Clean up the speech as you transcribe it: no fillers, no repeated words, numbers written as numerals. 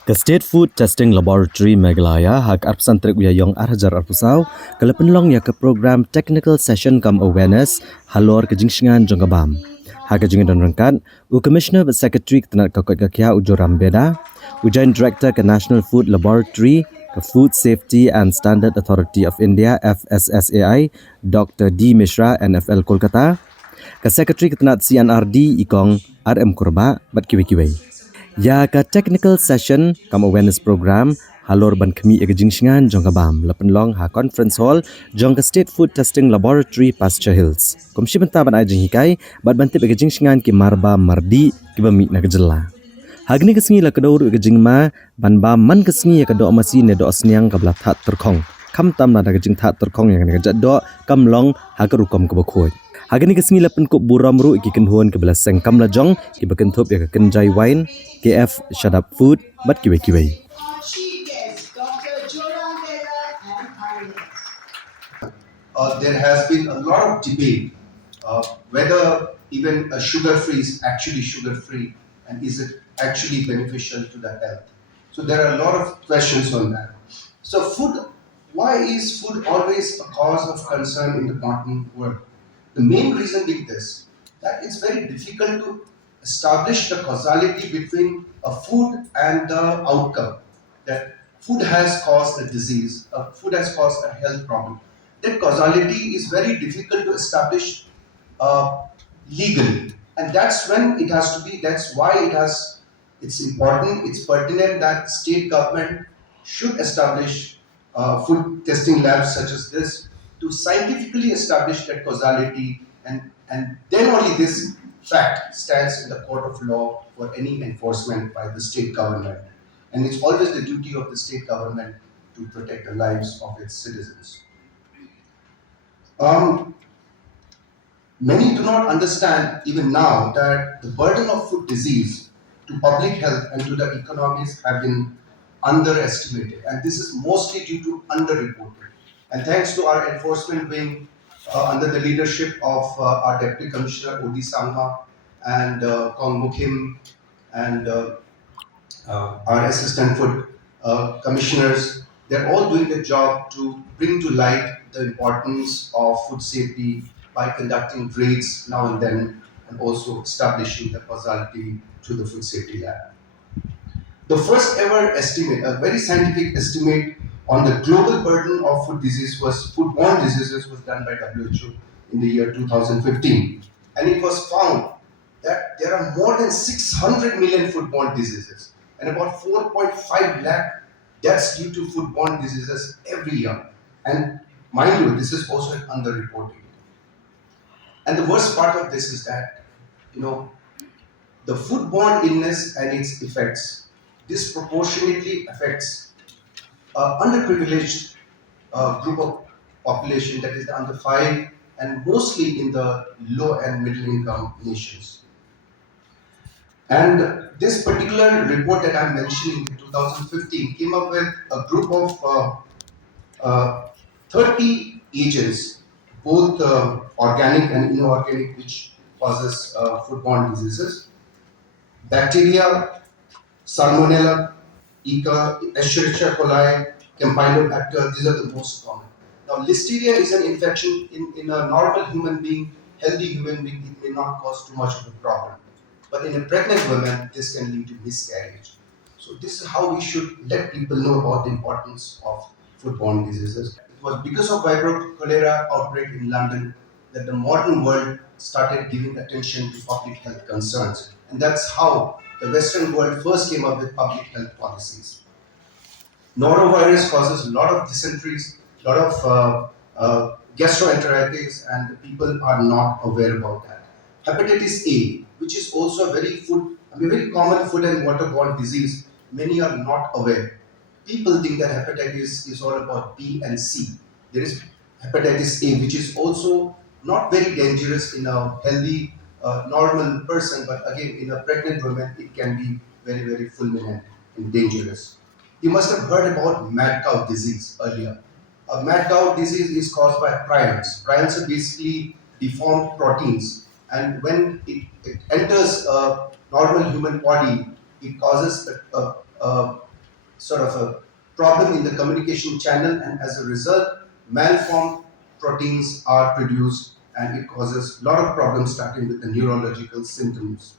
Ke State Food Testing Laboratory Meghalaya hak arpsantrik wiya yong arhajar arpusau kala penlong ya ke program Technical Session Come Awareness halor ke jingsingan jonggabam. Hak jingin dan rengkat u Commissioner but Secretary ketenat kakot kakya ujoram beda ujain Director ke National Food Laboratory ke Food Safety and Standard Authority of India FSSAI Dr. D Mishra NFL Kolkata ke Secretary ketenat CNRD ikong RM Kurba bat kiwi-kiwi. Ya ka technical session kam awareness program halor ban kami ega jingshingan jong kabam lapen long ha conference hall jong ka state food testing laboratory Pasture Hills. Komsi benta ban ajing hikai bat bantip ega jingshingan ki marba mardi ki bami na gejela. Hagni kesengi la kedor ega jingma ban ba man kesengi ya kedo masi ne do asniang kabla that terkong. Kam tam na da jing that terkong yang ne do kam long ha ka rukom ke bakoi. Hagani kesengi lapen kop buram ru ki kenhuan ke belas seng kam la jong ki bakentop ya ke kenjai wine KF Shut Up Food but kiwi-kiwi. There has been a lot of debate whether even a sugar-free is actually sugar-free and is it actually beneficial to the health. So there are a lot of questions on that. So why is food always a cause of concern in the modern world? The main reason being this, that it's very difficult to establish the causality between a food and the outcome. That food has caused a disease, food has caused a health problem. That causality is very difficult to establish legally, and that's when it has to be. That's why it's important. It's pertinent that state government should establish food testing labs such as this to scientifically establish that causality, and then only this fact stands in the court of law for any enforcement by the state government. And it's always the duty of the state government to protect the lives of its citizens. Um, Many do not understand even now that the burden of food disease to public health and to the economies have been underestimated, and this is mostly due to underreporting. And thanks to our enforcement wing under the leadership of our Deputy Commissioner Odi Sangma and Kong Mukim and our assistant food commissioners, they're all doing the job to bring to light the importance of food safety by conducting raids now and then and also establishing the causality through the food safety lab. The first ever estimate, a very scientific estimate on the global burden of foodborne diseases was done by WHO in the year 2015. And it was found that there are more than 600 million foodborne diseases and about 4.5 lakh deaths due to foodborne diseases every year. And mind you, this is also an underreporting. And the worst part of this is that, the foodborne illness and its effects disproportionately affects underprivileged group of population, that is the under 5 and mostly in the low and middle income nations. And this particular report that I'm mentioning in 2015 came up with a group of 30 agents, both organic and inorganic, which causes foodborne diseases. Bacteria, Salmonella, Escherichia coli, Campylobacter, these are the most common. Now, Listeria is an infection in a normal human being, healthy human being, it may not cause too much of a problem. But in a pregnant woman, this can lead to miscarriage. So this is how we should let people know about the importance of foodborne diseases. It was because of Vibrio cholera outbreak in London that the modern world started giving attention to public health concerns. And that's how the Western world first came up with public health policies. Norovirus causes a lot of dysenteries, a lot of gastroenteritis, and people are not aware about that. Hepatitis A, which is also a very common food and waterborne disease, many are not aware. People think that hepatitis is all about B and C. There is hepatitis A, which is also not very dangerous in a healthy, normal person, but again, in a pregnant woman, it can be very, very fulminant and dangerous. You must have heard about mad cow disease earlier. Mad cow disease is caused by prions. Prions are basically deformed proteins, and when it enters a normal human body, it causes sort of a problem in the communication channel, and as a result, malformed proteins are produced, and it causes a lot of problems starting with the neurological symptoms.